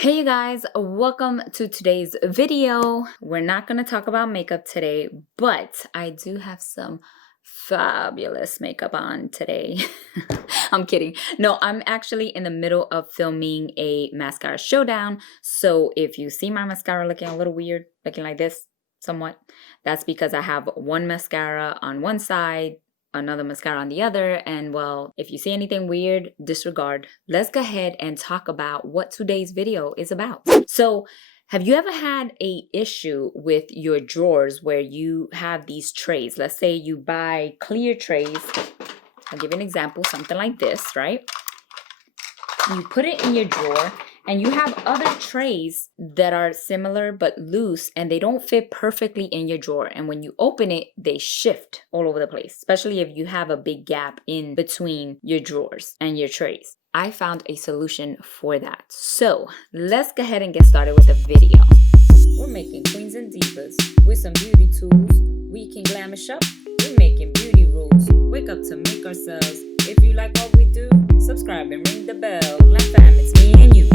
Hey you guys, welcome to today's video. We're not going to talk about makeup today, but I do have some fabulous makeup on today. I'm kidding. No, I'm actually in the middle of filming a mascara showdown. So if you see my mascara looking a little weird, looking like this somewhat, that's because I have one mascara on one side, another mascara on the other, and well, if you see anything weird, disregard. Let's go ahead and talk about what today's video is about. So have you ever had a issue with your drawers where you have these trays? Let's say you buy clear trays. I'll give you an example, something like this, right? You put it in your drawer and you have other trays that are similar but loose and they don't fit perfectly in your drawer. And when you open it, they shift all over the place, especially if you have a big gap in between your drawers and your trays. I found a solution for that. So let's go ahead and get started with the video. We're making queens and divas with some beauty tools. We can glamish up. We're making beauty rules. Wake up to make ourselves. If you like what we do, subscribe and ring the bell. Like fam, it's me and you.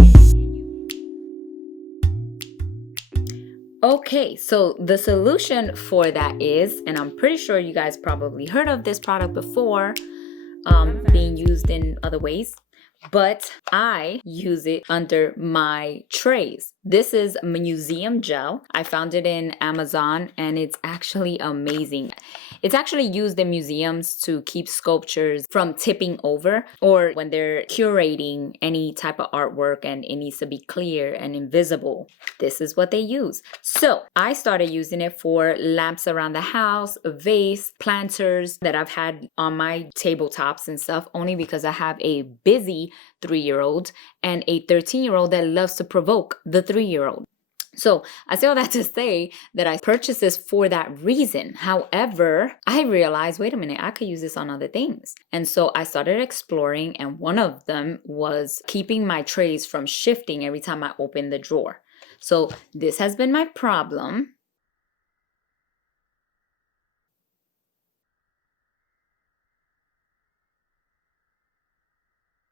Okay, so the solution for that is, and I'm pretty sure you guys probably heard of this product before, being used in other ways, but I use it under my trays. This is museum gel. I found it in Amazon and it's actually amazing. It's actually used in museums to keep sculptures from tipping over, or when they're curating any type of artwork and it needs to be clear and invisible. This is what they use. So I started using it for lamps around the house, a vase, planters that I've had on my tabletops and stuff, only because I have a busy 3-year-old and a 13-year-old that loves to provoke the 3-year-old. So I say all that to say that I purchased this for that reason. However, I realized, wait a minute, I could use this on other things. And so I started exploring, and one of them was keeping my trays from shifting every time I open the drawer. So this has been my problem.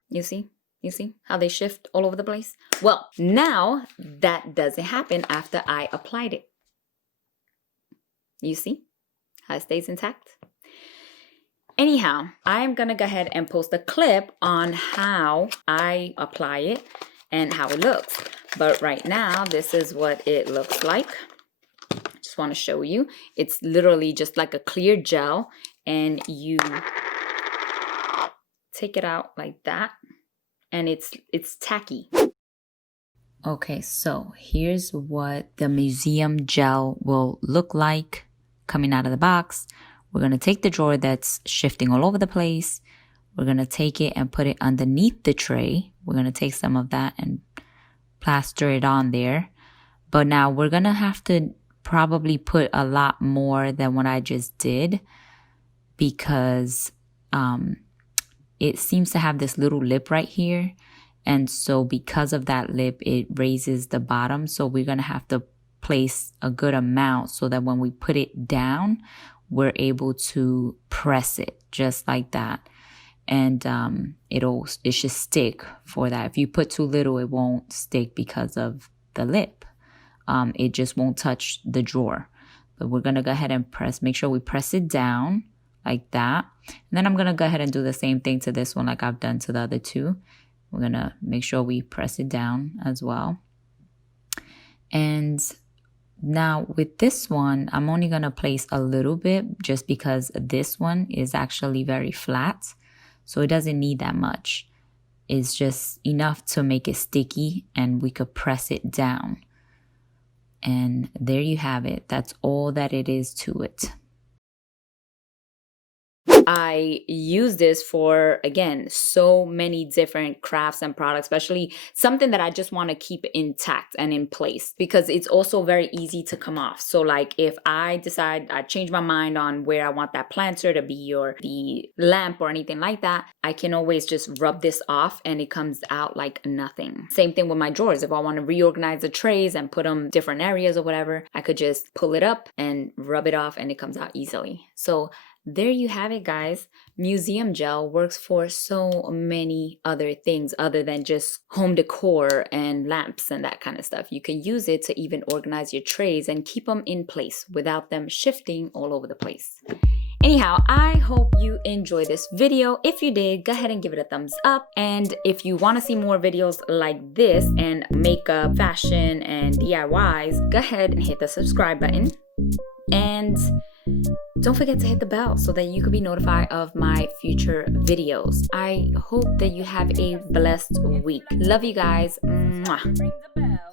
You see? You see how they shift all over the place? Well, now that doesn't happen after I applied it. You see how it stays intact? Anyhow, I'm gonna go ahead and post a clip on how I apply it and how it looks. But right now, this is what it looks like. Just want to show you. It's literally just like a clear gel, and you take it out like that. And it's tacky. Okay, so here's what the museum gel will look like coming out of the box. We're going to take the drawer that's shifting all over the place. We're going to take it and put it underneath the tray. We're going to take some of that and plaster it on there. But now we're going to have to probably put a lot more than what I just did, because it seems to have this little lip right here. And so because of that lip, it raises the bottom. So we're going to have to place a good amount so that when we put it down, we're able to press it just like that. And it should stick for that. If you put too little, it won't stick because of the lip. It just won't touch the drawer. But we're going to go ahead and make sure we press it down like that. And then I'm going to go ahead and do the same thing to this one like I've done to the other two. We're going to make sure we press it down as well. And now with this one, I'm only going to place a little bit just because this one is actually very flat. So it doesn't need that much. It's just enough to make it sticky and we could press it down. And there you have it. That's all that it is to it. I use this for, again, so many different crafts and products, especially something that I just want to keep intact and in place, because it's also very easy to come off. So like if I decide I change my mind on where I want that planter to be or the lamp or anything like that, I can always just rub this off and it comes out like nothing. Same thing with my drawers. If I want to reorganize the trays and put them different areas or whatever, I could just pull it up and rub it off and it comes out easily. So there you have it, guys. Museum gel works for so many other things other than just home decor and lamps and that kind of stuff. You can use it to even organize your trays and keep them in place without them shifting all over the place. Anyhow, I hope you enjoyed this video. If you did, go ahead and give it a thumbs up. And if you want to see more videos like this and makeup, fashion, and DIYs, go ahead and hit the subscribe button. And don't forget to hit the bell so that you can be notified of my future videos. I hope that you have a blessed week. Love you guys. Mwah.